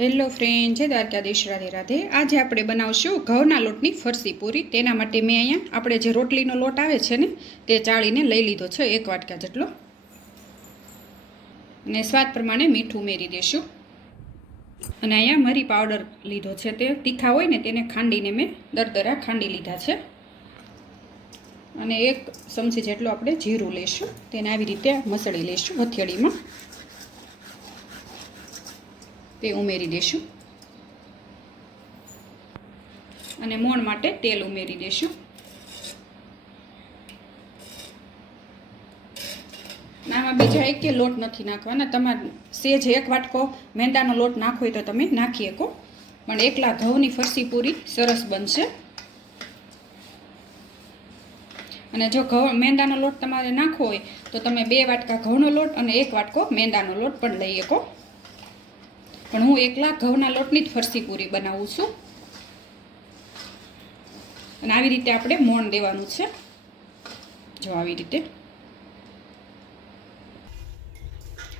Hello friend જય દ્વારકાધીશ. રાધે રાધે. આજે આપણે બનાવશું ઘઉંના લોટની ફરસી પૂરી. તેના માટે મેં અહીંયા આપણે જે રોટલીનો લોટ આવે છે ને, તે ચાળીને લઈ લીધો છે, એક વાટકા જેટલો. અને સ્વાદ પ્રમાણે મીઠું ઉમેરી દેશું અને અહીંયા મરી પાવડર લીધો છે તે. તીખા હોય ને તેને ખાંડીને મેં દરદરા ખાંડી લીધા છે. અને એક ચમચી જેટલું આપણે જીરું લઈશું. તેને આવી રીતે મસળી લઈશું હથિયાળીમાં. તે ઉમેરી દઈશું અને મોણ માટે તેલ ઉમેરી દઈશું આમાં બીજા એક લોટ નથી નાખવાના. તમારે સેજ એક વાટકો મેંદાનો લોટ નાખો તો તમે નાખી શકો. પણ એકલા ઘઉંની ફરસી પૂરી સરસ બનશે. અને જો ઘઉં મેંદાનો લોટ તમારે નાખવો હોય તો તમે બે વાટકા ઘઉંનો લોટ અને એક વાટકો મેંદાનો લોટ પણ લઈ શકો. પણ હું એકલા ઘઉંના લોટની જ ફરસી પૂરી બનાવું છું. અને આવી રીતે આપણે મોણ દેવાનું છે. જો આવી રીતે.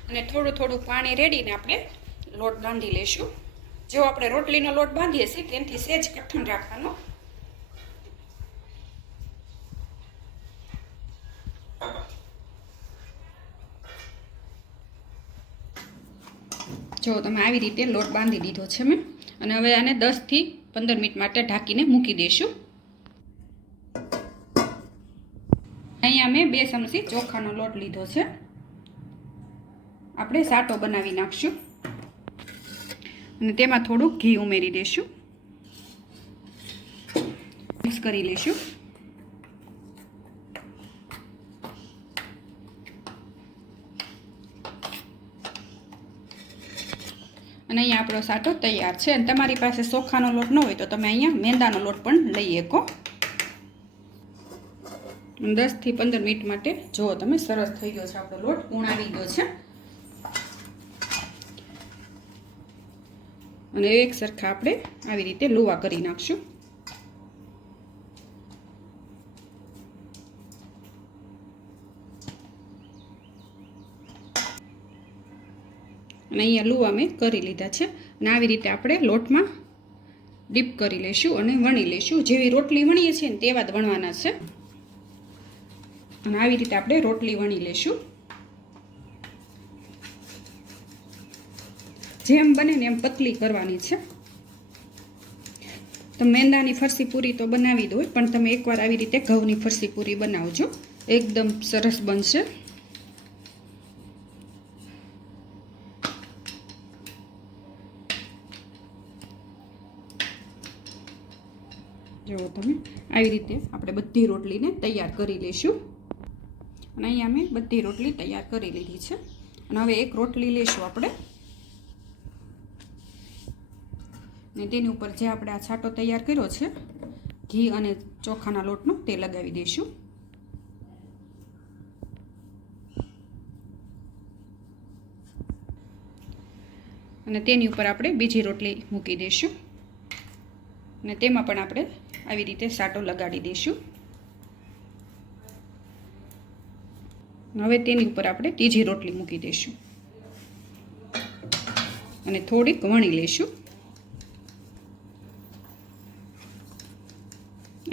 અને થોડું થોડું પાણી રેડીને આપણે લોટ બાંધી લઈશું જો આપણે રોટલીનો લોટ બાંધીએ છીએ તેનાથી સેજ કઠણ રાખવાનો જો તમે આવી રીતે લોટ બાંધી દીધો છે મેં અને હવે આને દસથી પંદર મિનિટ માટે ઢાંકીને મૂકી દઈશું અહીંયા મેં બે ચમચી ચોખાનો લોટ લીધો છે. આપણે સાટો બનાવી નાખશું. અને તેમાં થોડુંક ઘી ઉમેરી દઈશું મિક્સ કરી લઈશું અને અહીંયા આપણો સાટો તૈયાર છે. અને તમારી પાસે ચોખાનો લોટ ન હોય તો તમે અહીંયા મેંદાનો લોટ પણ લઈ શકો. દસથી પંદર મિનિટ માટે જુઓ તમે, સરસ થઈ ગયો છે આપણો લોટ, ઉણાવી ગયો છે. અને એક સરખા આપણે આવી રીતે લુવા કરી નાખશું. અને અહીંયા લુવા મેં કરી લીધા છે. અને આવી રીતે આપણે લોટમાં ડીપ કરી લઈશું અને વણી લઈશું. જેવી રોટલી વણીએ છીએ ને તેવા જ વણવાના છે. અને આવી રીતે આપણે રોટલી વણી લઈશું. જેમ બને ને એમ પતલી કરવાની છે. તો મેંદાની ફરસી પૂરી તો બનાવી દો પણ તમે એકવાર આવી રીતે ઘઉંની ફરસી પૂરી બનાવજો. એકદમ સરસ બનશે. જુઓ તમે, આવી રીતે આપણે બધી રોટલીને તૈયાર કરી લઈશું. અને અહીંયા મેં બધી રોટલી તૈયાર કરી લીધી છે. અને હવે એક રોટલી લઈશું આપણે. ને તેની ઉપર જે આપણે આ છાંટો તૈયાર કર્યો છે, ઘી અને ચોખાના લોટનો તે લગાવી દઈશું. અને તેની ઉપર આપણે બીજી રોટલી મૂકી દઈશું. અને તેમાં પણ આપણે આવી રીતે સાટો લગાડી દઈશું. હવે તેની ઉપર આપણે ત્રીજી રોટલી મૂકી દઈશું. અને થોડીક વણી લઈશું.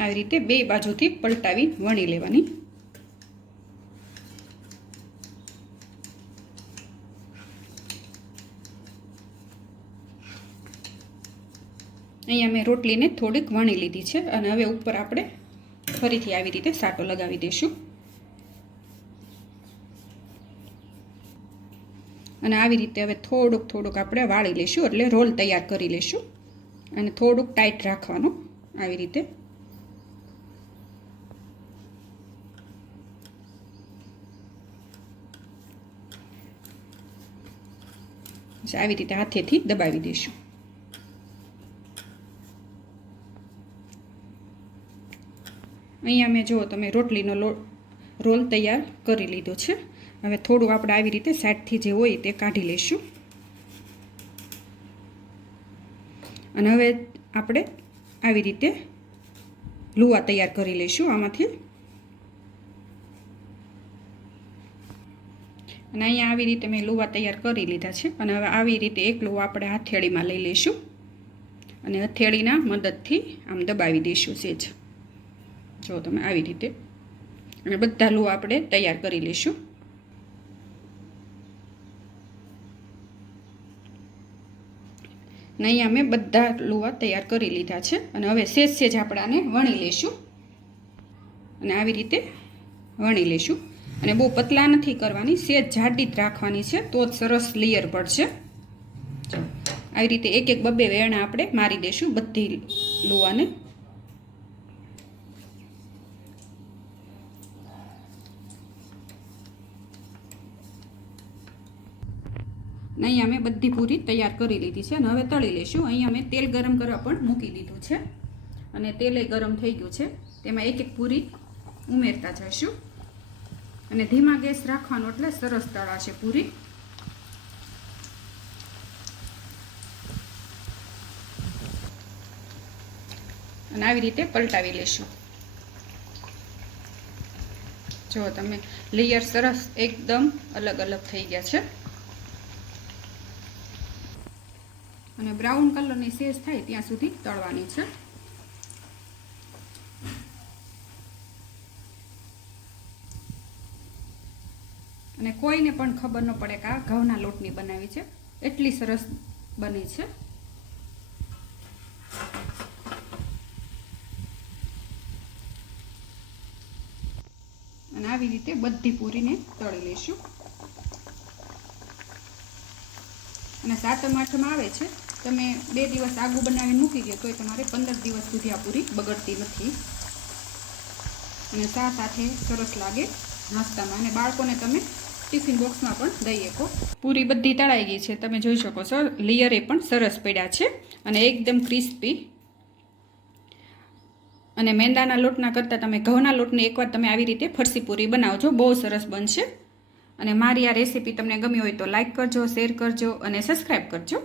આવી રીતે બે બાજુથી પલટાવી વણી લેવાની. અહીંયા મેં રોટલીને થોડીક વણી લીધી છે અને હવે ઉપર આપણે ફરીથી આવી રીતે સાટો લગાવી દઈશું. અને આવી રીતે હવે થોડુંક થોડુંક આપણે વાળી લઈશું, એટલે રોલ તૈયાર કરી લઈશું. અને થોડુંક ટાઈટ રાખવાનું આવી રીતે. આવી રીતે હાથેથી દબાવી દઈશું. અહીંયા મેં જુઓ, તમે રોટલીનો લો, રોલ તૈયાર કરી લીધો છે. હવે થોડું આપણે આવી રીતે સાઈડથી જે હોય તે કાઢી લઈશું. અને હવે આપણે આવી રીતે લુવા તૈયાર કરી લઈશું આમાંથી. અને અહીંયા આવી રીતે મેં લુવા તૈયાર કરી લીધા છે. અને હવે આવી રીતે એક લુવા આપણે હથેળીમાં લઈ લઈશું. અને હથેળીના મદદથી આમ દબાવી દઈશું સેજ. જો તમે આવી રીતે અને બધા લુવા આપણે તૈયાર કરી લઈશું. ને અહીંયા મેં બધા લુવા તૈયાર કરી લીધા છે અને હવે સેજ સેજ આપણાને વણી લઈશું. અને આવી રીતે વણી લઈશું. અને બહુ પતલા નથી કરવાની સેજ જાડી જ રાખવાની છે, તો જ સરસ લેયર પડશે. આવી રીતે એક એક બબ્બે વેણા આપણે મારી દઈશું બધી લુવાને. ને અહીંયા મેં બધી પૂરી તૈયાર કરી લીધી છે અને હવે તળી લઈશું અહીંયા મેં તેલ ગરમ કરવા પણ મૂકી દીધું છે અને તેલે ગરમ થઈ ગયું છે. તેમાં એક એક પૂરી ઉમેરતા જઈશું. અને ધીમા ગેસ રાખવાનો એટલે સરસ તળાશે પૂરી. અને આવી રીતે પલટાવી લેશું. જો તમે લેયર સરસ એકદમ અલગ અલગ થઈ ગયા છે. અને બ્રાઉન કલરની સેજ થાય ત્યાં સુધી તળવાની છે. અને કોઈને પણ ખબર ન પડે કે આ ઘઉંના લોટની બનાવી છે. એટલી સરસ બની છે. અને આવી રીતે બધી પૂરીને તળી લઈશું. અને સાતમ આઠમાં આવે છે. તમે બે દિવસ આગું બનાવીને મૂકી દો, તોય તમારે પંદર દિવસ સુધી આ પૂરી બગડતી નથી. અને ચા સાથે સરસ લાગે નાસ્તામાં. અને બાળકોને તમે ટિફિન બોક્સમાં પણ દઈ શકો. પૂરી બધી તળાઈ ગઈ છે, તમે જોઈ શકો છો, લેયરે પણ સરસ પડ્યા છે અને એકદમ ક્રિસ્પી. અને મેંદાના લોટના કરતાં તમે ઘઉંના લોટને એકવાર તમે આવી રીતે ફરસી પૂરી બનાવજો, બહુ સરસ બનશે. અને મારી આ રેસીપી તમને ગમી હોય તો લાઈક કરજો, શેર કરજો અને સબસ્ક્રાઈબ કરજો.